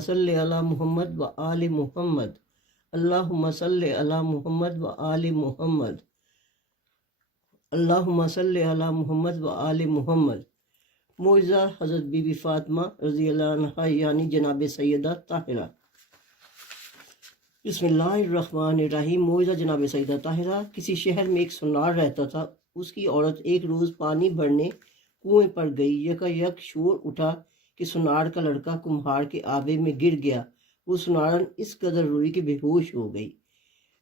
صلی علی محمد و آل محمد، اللہم صلی علی محمد و آل محمد، اللہم صلی علی محمد و آل محمد۔ معجزہ حضرت بی بی فاطمہ رضی اللہ عنہا یعنی جناب سیدہ طاہرہ۔ بسم اللہ الرحمن الرحیم۔ معجزہ جناب سیدہ طاہرہ۔ کسی شہر میں ایک سنار رہتا تھا۔ اس کی عورت ایک روز پانی بھرنے کنویں پر گئی۔ یکا شور اٹھا کہ سنار کا لڑکا کمہار کے آبے میں گر گیا۔ وہ سنارن اس قدر روئی کہ بے ہوش ہو گئی۔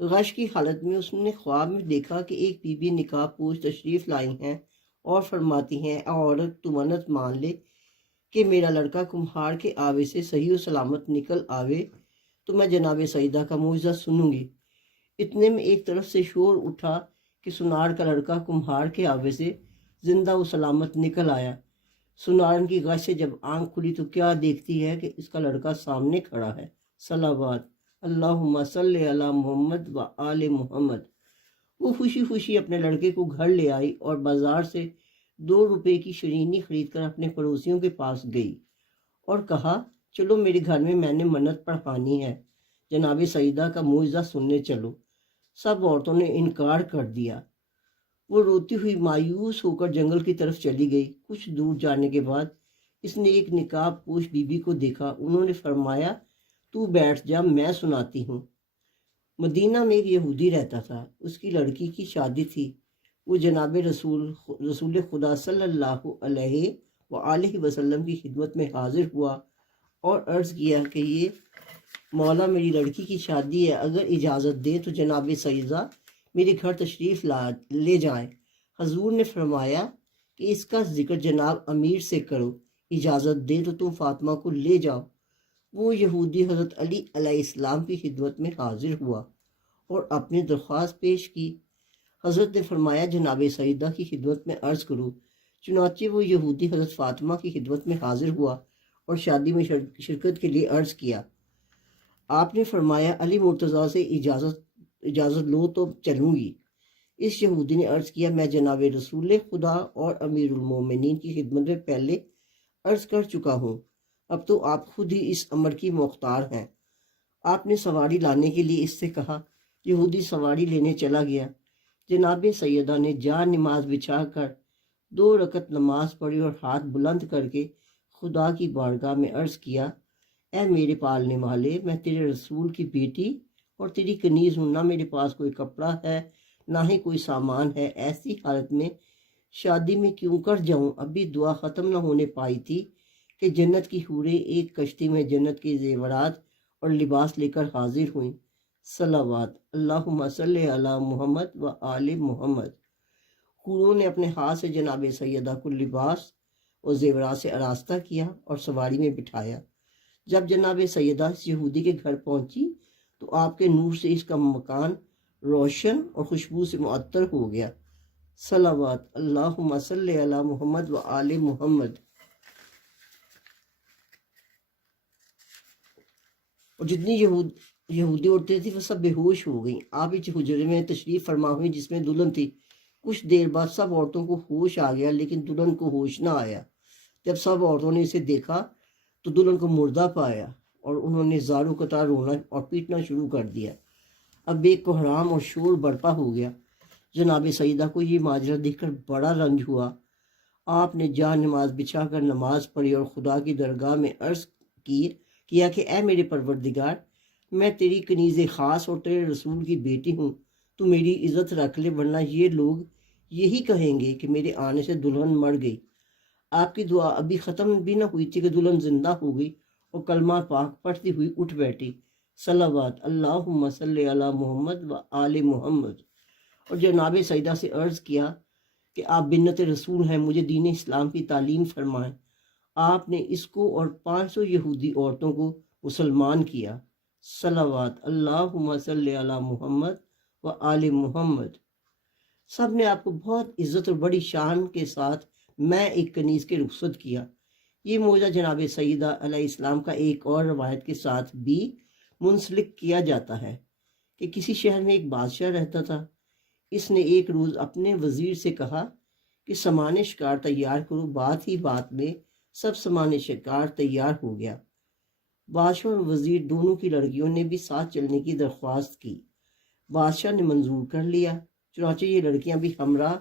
غش کی حالت میں اس نے خواب میں دیکھا کہ ایک بی بی نقاب پوش تشریف لائی ہیں اور فرماتی ہیں، اے عورت تو منت مان لے کہ میرا لڑکا کمہار کے آبے سے صحیح و سلامت نکل آوے تو میں جناب سیدہ کا معجزہ سنوں گی۔ اتنے میں ایک طرف سے شور اٹھا کہ سنار کا لڑکا کمہار کے آبے سے زندہ و سلامت نکل آیا۔ سنارن کی غش سے جب آنکھ کھلی تو کیا دیکھتی ہے کہ اس کا لڑکا سامنے کھڑا ہے۔ صلوات اللہم صلی علی محمد و آل محمد۔ وہ خوشی خوشی اپنے لڑکے کو گھر لے آئی اور بازار سے 2 روپے کی شرینی خرید کر اپنے پڑوسیوں کے پاس گئی اور کہا، چلو میرے گھر میں نے منت پڑھانی ہے، جناب سیدہ کا معجزہ سننے چلو۔ سب عورتوں نے انکار کر دیا۔ وہ روتی ہوئی مایوس ہو کر جنگل کی طرف چلی گئی۔ کچھ دور جانے کے بعد اس نے ایک نقاب پوش بی بی کو دیکھا۔ انہوں نے فرمایا، تو بیٹھ جا، میں سناتی ہوں۔ مدینہ میں ایک یہودی رہتا تھا۔ اس کی لڑکی کی شادی تھی۔ وہ جناب رسول خدا صلی اللہ علیہ وآلہ وسلم کی خدمت میں حاضر ہوا اور عرض کیا کہ یہ مولا میری لڑکی کی شادی ہے، اگر اجازت دے تو جناب سیدہ میرے گھر تشریف لے جائیں۔ حضور نے فرمایا کہ اس کا ذکر جناب امیر سے کرو، اجازت دے تو تم فاطمہ کو لے جاؤ۔ وہ یہودی حضرت علی علیہ السلام کی خدمت میں حاضر ہوا اور اپنی درخواست پیش کی۔ حضرت نے فرمایا جناب سیدہ کی خدمت میں عرض کرو۔ چنانچہ وہ یہودی حضرت فاطمہ کی خدمت میں حاضر ہوا اور شادی میں شرکت کے لیے عرض کیا۔ آپ نے فرمایا علی مرتضیٰ سے اجازت لو تو چلوں گی۔ اس یہودی نے عرض کیا، میں جناب رسول خدا اور امیر المومنین کی خدمت میں پہلے عرض کر چکا ہوں، اب تو آپ خود ہی اس امر کی مختار ہیں۔ آپ نے سواری لانے کے لیے اس سے کہا۔ یہودی سواری لینے چلا گیا۔ جناب سیدہ نے جا نماز بچھا کر 2 رکعت نماز پڑھی اور ہاتھ بلند کر کے خدا کی بارگاہ میں عرض کیا، اے میرے پالنے والے، میں تیرے رسول کی بیٹی اور تیری کنیز ہوں، نہ میرے پاس کوئی کپڑا ہے نہ ہی کوئی سامان ہے، ایسی حالت میں شادی میں کیوں کر جاؤں؟ ابھی دعا ختم نہ ہونے پائی تھی کہ جنت کی حوریں ایک کشتی میں جنت کے زیورات اور لباس لے کر حاضر ہوئیں۔ صلوات اللہم صلی علی محمد و آل محمد۔ حوروں نے اپنے ہاتھ سے جناب سیدہ کو لباس اور زیورات سے آراستہ کیا اور سواری میں بٹھایا۔ جب جناب سیدہ اس یہودی کے گھر پہنچی تو آپ کے نور سے اس کا مکان روشن اور خوشبو سے معطر ہو گیا۔ صلوات اللہم صلی علی محمد و آل محمد۔ اور جتنی یہودی عورتیں تھیں وہ سب بے ہوش ہو گئیں۔ آپ اس حجرے میں تشریف فرما ہوئی جس میں دلہن تھی۔ کچھ دیر بعد سب عورتوں کو ہوش آ گیا لیکن دلہن کو ہوش نہ آیا۔ جب سب عورتوں نے اسے دیکھا تو دلہن کو مردہ پایا اور انہوں نے زاروں قطار رونا اور پیٹنا شروع کر دیا۔ اب ایک کوہرام اور شور برپا ہو گیا۔ جناب سیدہ کو یہ ماجرا دیکھ کر بڑا رنج ہوا۔ آپ نے جا نماز بچھا کر نماز پڑھی اور خدا کی درگاہ میں عرض کیا کہ اے میرے پروردگار، میں تیری کنیز خاص اور تیرے رسول کی بیٹی ہوں، تو میری عزت رکھ لے، ورنہ یہ لوگ یہی کہیں گے کہ میرے آنے سے دلہن مر گئی۔ آپ کی دعا ابھی ختم بھی نہ ہوئی تھی کہ دلہن زندہ ہو گئی اور کلمہ پاک پڑھتی ہوئی اٹھ بیٹھی۔ صلوات اللہم صلی علی محمد و آل محمد۔ اور جناب سیدہ سے عرض کیا کہ آپ بنت رسول ہیں، مجھے دین اسلام کی تعلیم فرمائیں۔ آپ نے اس کو اور 500 یہودی عورتوں کو مسلمان کیا۔ صلوات اللہم صلی علی محمد و آل محمد۔ سب نے آپ کو بہت عزت اور بڑی شان کے ساتھ میں ایک کنیز کے رخصت کیا۔ یہ معجزہ جناب سیدہ علیہ السلام کا ایک اور روایت کے ساتھ بھی منسلک کیا جاتا ہے کہ کسی شہر میں ایک بادشاہ رہتا تھا۔ اس نے ایک روز اپنے وزیر سے کہا کہ سامان شکار تیار کرو۔ بات ہی بات میں سب سامان شکار تیار ہو گیا۔ بادشاہ اور وزیر دونوں کی لڑکیوں نے بھی ساتھ چلنے کی درخواست کی۔ بادشاہ نے منظور کر لیا، چنانچہ یہ لڑکیاں بھی ہمراہ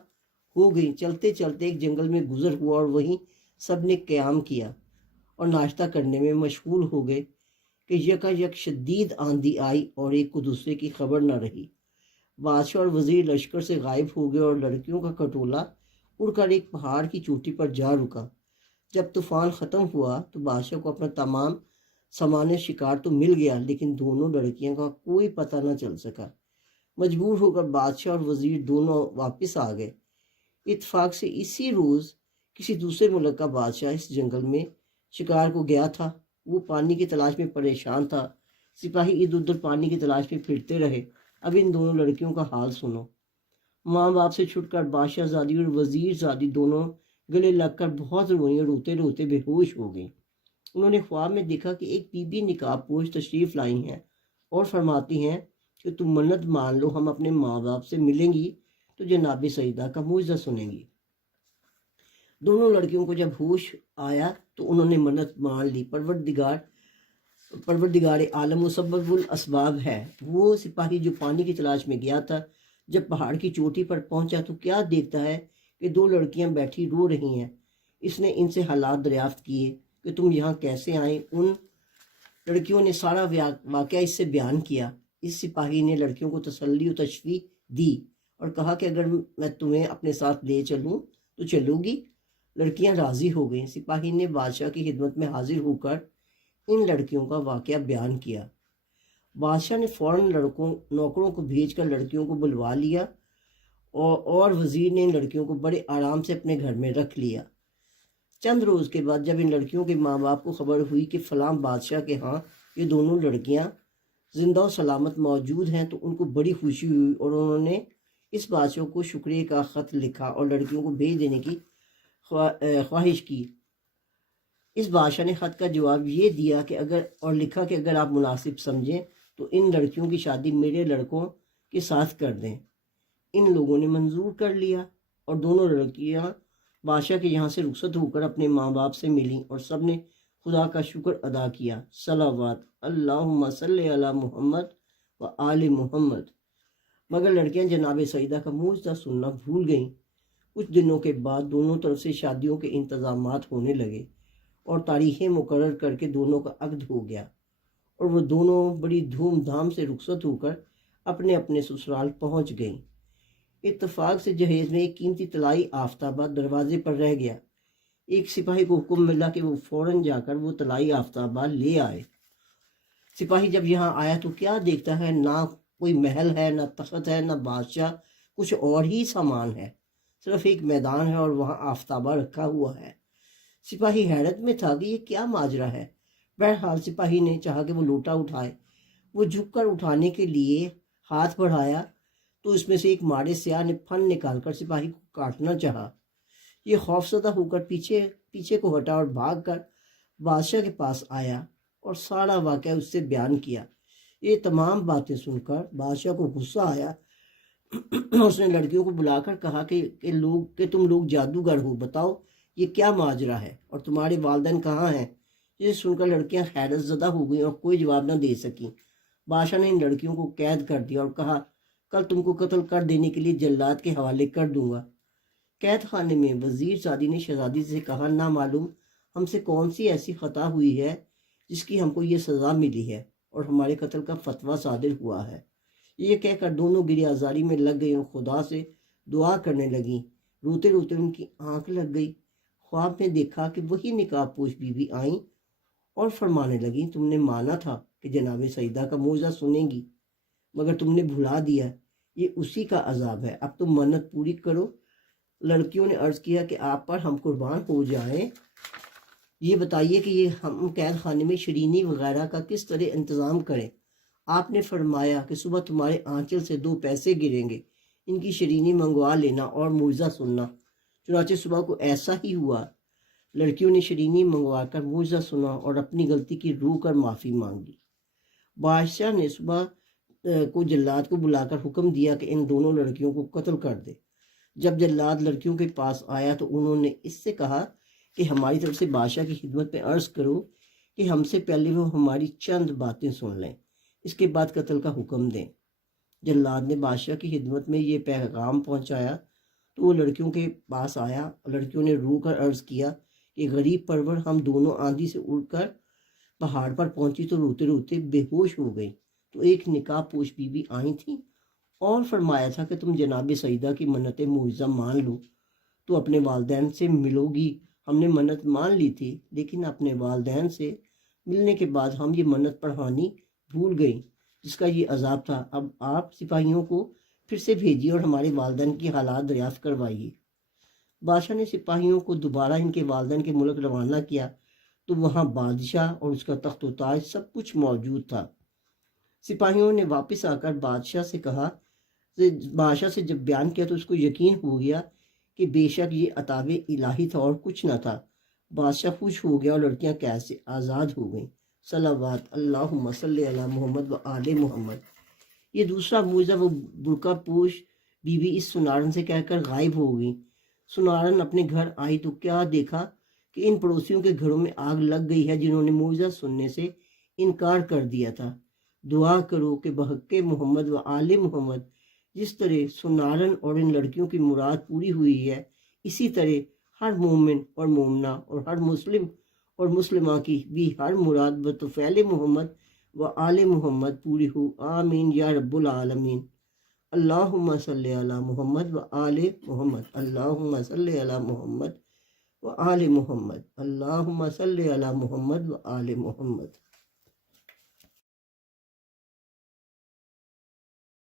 ہو گئیں۔ چلتے چلتے ایک جنگل میں گزر ہوا اور وہیں سب نے قیام کیا اور ناشتہ کرنے میں مشغول ہو گئے کہ یکا یک شدید آندھی آئی اور ایک کو دوسرے کی خبر نہ رہی۔ بادشاہ اور وزیر لشکر سے غائب ہو گئے اور لڑکیوں کا کٹولہ اڑ کر ایک پہاڑ کی چوٹی پر جا رکا۔ جب طوفان ختم ہوا تو بادشاہ کو اپنا تمام سامان شکار تو مل گیا، لیکن دونوں لڑکیوں کا کوئی پتہ نہ چل سکا۔ مجبور ہو کر بادشاہ اور وزیر دونوں واپس آ گئے۔ اتفاق سے اسی روز کسی دوسرے ملک کا بادشاہ اس جنگل میں شکار کو گیا تھا۔ وہ پانی کی تلاش میں پریشان تھا۔ سپاہی ادھر ادھر پانی کی تلاش میں پھرتے رہے۔ اب ان دونوں لڑکیوں کا حال سنو۔ ماں باپ سے چھٹ کر بادشاہ زادی اور وزیر زادی دونوں گلے لگ کر بہت روئیں اور روتے روتے بے ہوش ہو گئیں۔ انہوں نے خواب میں دیکھا کہ ایک بی بی نقاب پوش تشریف لائی ہیں اور فرماتی ہیں کہ تم منت مان لو، ہم اپنے ماں باپ سے ملیں گی تو جناب سیدہ کا معجزہ سنیں گی۔ دونوں لڑکیوں کو جب ہوش آیا تو انہوں نے منت مان لی۔ پروردگار عالم مسبب الاسباب ہے۔ وہ سپاہی جو پانی کی تلاش میں گیا تھا، جب پہاڑ کی چوٹی پر پہنچا تو کیا دیکھتا ہے کہ دو لڑکیاں بیٹھی رو رہی ہیں۔ اس نے ان سے حالات دریافت کیے کہ تم یہاں کیسے آئیں۔ ان لڑکیوں نے سارا واقعہ اس سے بیان کیا۔ اس سپاہی نے لڑکیوں کو تسلی و تشفیع دی اور کہا کہ اگر میں تمہیں اپنے ساتھ لے چلوں تو چلو گی؟ لڑکیاں راضی ہو گئیں۔ سپاہی نے بادشاہ کی خدمت میں حاضر ہو کر ان لڑکیوں کا واقعہ بیان کیا۔ بادشاہ نے فوراً نوکروں کو بھیج کر لڑکیوں کو بلوا لیا اور وزیر نے ان لڑکیوں کو بڑے آرام سے اپنے گھر میں رکھ لیا۔ چند روز کے بعد جب ان لڑکیوں کے ماں باپ کو خبر ہوئی کہ فلاں بادشاہ کے ہاں یہ دونوں لڑکیاں زندہ و سلامت موجود ہیں تو ان کو بڑی خوشی ہوئی اور انہوں نے اس بادشاہ کو شکریہ کا خط لکھا اور لڑکیوں کو بھیج دینے کی خواہش کی۔ اس بادشاہ نے خط کا جواب یہ دیا کہ لکھا کہ اگر آپ مناسب سمجھیں تو ان لڑکیوں کی شادی میرے لڑکوں کے ساتھ کر دیں۔ ان لوگوں نے منظور کر لیا اور دونوں لڑکیاں بادشاہ کے یہاں سے رخصت ہو کر اپنے ماں باپ سے ملیں اور سب نے خدا کا شکر ادا کیا۔ صلوات اللہم صلی علی محمد و آل محمد۔ مگر لڑکیاں جناب سیدہ کا معجزہ سننا بھول گئیں۔ کچھ دنوں کے بعد دونوں طرف سے شادیوں کے انتظامات ہونے لگے اور تاریخیں مقرر کر کے دونوں کا عقد ہو گیا اور وہ دونوں بڑی دھوم دھام سے رخصت ہو کر اپنے اپنے سسرال پہنچ گئیں۔ اتفاق سے جہیز میں ایک قیمتی طلائی آفتابہ دروازے پر رہ گیا۔ ایک سپاہی کو حکم ملا کہ وہ فوراً جا کر وہ طلائی آفتابہ لے آئے۔ سپاہی جب یہاں آیا تو کیا دیکھتا ہے، نہ کوئی محل ہے، نہ تخت ہے، نہ بادشاہ، کچھ اور ہی سامان ہے، صرف ایک میدان ہے اور وہاں آفتابہ رکھا ہوا ہے۔ سپاہی حیرت میں تھا کہ یہ کیا ماجرا ہے۔ بہرحال سپاہی نے چاہا کہ وہ لوٹا اٹھائے۔ وہ جھک کر اٹھانے کے لیے ہاتھ بڑھایا تو اس میں سے ایک مارے سیاہ نے پھن نکال کر سپاہی کو کاٹنا چاہا۔ یہ خوفزدہ ہو کر پیچھے کو ہٹا اور بھاگ کر بادشاہ کے پاس آیا اور سارا واقعہ اس سے بیان کیا۔ یہ تمام باتیں سن کر بادشاہ کو غصہ آیا۔ اس نے لڑکیوں کو بلا کر کہا کہ تم لوگ جادوگر ہو، بتاؤ یہ کیا ماجرا ہے اور تمہارے والدین کہاں ہیں؟ یہ سن کر لڑکیاں حیرت زدہ ہو گئیں اور کوئی جواب نہ دے سکیں۔ بادشاہ نے ان لڑکیوں کو قید کر دیا اور کہا کل تم کو قتل کر دینے کے لیے جلاد کے حوالے کر دوں گا۔ قید خانے میں وزیر زادی نے شہزادی سے کہا نہ معلوم ہم سے کون سی ایسی خطا ہوئی ہے جس کی ہم کو یہ سزا ملی ہے اور ہمارے قتل کا فتویٰ صادر ہوا ہے۔ یہ کہہ کر دونوں گریہ آزاری میں لگ گئی اور خدا سے دعا کرنے لگیں۔ روتے روتے ان کی آنکھ لگ گئی۔ خواب میں دیکھا کہ وہی نقاب پوش بی بی آئیں اور فرمانے لگیں تم نے مانا تھا کہ جناب سیدہ کا معجزہ سنیں گی، مگر تم نے بھلا دیا، یہ اسی کا عذاب ہے، اب تم منت پوری کرو۔ لڑکیوں نے عرض کیا کہ آپ پر ہم قربان ہو جائیں، یہ بتائیے کہ یہ ہم قید خانے میں شرینی وغیرہ کا کس طرح انتظام کریں؟ آپ نے فرمایا کہ صبح تمہارے آنچل سے 2 پیسے گریں گے، ان کی شرینی منگوا لینا اور معجزہ سننا۔ چنانچہ صبح کو ایسا ہی ہوا۔ لڑکیوں نے شرینی منگوا کر معجزہ سنا اور اپنی غلطی کی رو کر معافی مانگی۔ بادشاہ نے صبح کو جلاد کو بلا کر حکم دیا کہ ان دونوں لڑکیوں کو قتل کر دے۔ جب جلاد لڑکیوں کے پاس آیا تو انہوں نے اس سے کہا کہ ہماری طرف سے بادشاہ کی خدمت میں عرض کرو کہ ہم سے پہلے وہ ہماری چند باتیں سن لیں، اس کے بعد قتل کا حکم دیں۔ جلاد نے بادشاہ کی خدمت میں یہ پیغام پہنچایا تو وہ لڑکیوں کے پاس آیا۔ لڑکیوں نے رو کر عرض کیا کہ غریب پرور، ہم دونوں آندھی سے اڑ کر پہاڑ پر پہنچی تو روتے روتے بے ہوش ہو گئی، تو ایک نقاب پوش بی بی آئی تھیں اور فرمایا تھا کہ تم جناب سیدہ کی منت معجزہ مان لو تو اپنے والدین سے ملو گی۔ ہم نے منت مان لی تھی، لیکن اپنے والدین سے ملنے کے بعد ہم یہ منت پڑھانی بھول گئی جس کا یہ عذاب تھا۔ اب آپ سپاہیوں کو پھر سے بھیجیے اور ہمارے والدین کی حالات دریافت کروائیے۔ بادشاہ نے سپاہیوں کو دوبارہ ان کے والدین کے ملک روانہ کیا تو وہاں بادشاہ اور اس کا تخت و تاج سب کچھ موجود تھا۔ سپاہیوں نے واپس آ کر بادشاہ سے جب بیان کیا تو اس کو یقین ہو گیا کہ بے شک یہ عطاوِ الہی تھا اور کچھ نہ تھا۔ بادشاہ خوش ہو گیا اور لڑکیاں قید سے آزاد ہو گئیں۔ صلوات اللہم صلی علی محمد و آل محمد۔ یہ دوسرا معجزہ، وہ برقع پوش بی بی اس سنارن سے کہہ کر غائب ہو گئی۔ سنارن اپنے گھر آئی تو کیا دیکھا کہ ان پڑوسیوں کے گھروں میں آگ لگ گئی ہے جنہوں نے معجزہ سننے سے انکار کر دیا تھا۔ دعا کرو کہ بحق محمد و آل محمد جس طرح سنارن اور ان لڑکیوں کی مراد پوری ہوئی ہے، اسی طرح ہر مومن اور مومنہ اور ہر مسلم اور مسلمہ کی بھی ہر مراد بطفیل محمد و آل محمد پوری ہو، آمین یا رب العالمین۔ اللہم صلی علی محمد و آل محمد، اللہم صلی علی محمد و آل محمد، اللہم صلی علی محمد و آل محمد۔